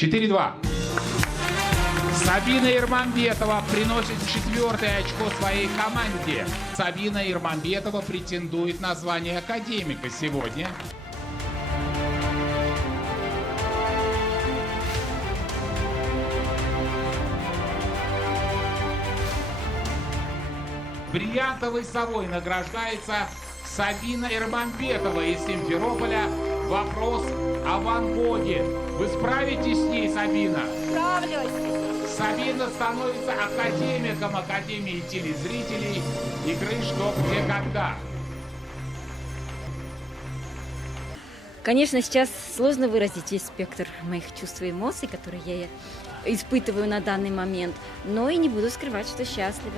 4-2. Сабина Ирмамбетова приносит 4-е очко своей команде. Сабина Ирмамбетова претендует на звание академика сегодня. Бриллиантовой совой награждается Сабина Ирмамбетова из Симферополя. Вопрос о Ван Гоге. Вы справитесь с ней, Сабина? Справлюсь. Сабина становится академиком Академии телезрителей игры «Что, где, когда». Конечно, сейчас сложно выразить весь спектр моих чувств и эмоций, которые я испытываю на данный момент, но и не буду скрывать, что счастлива.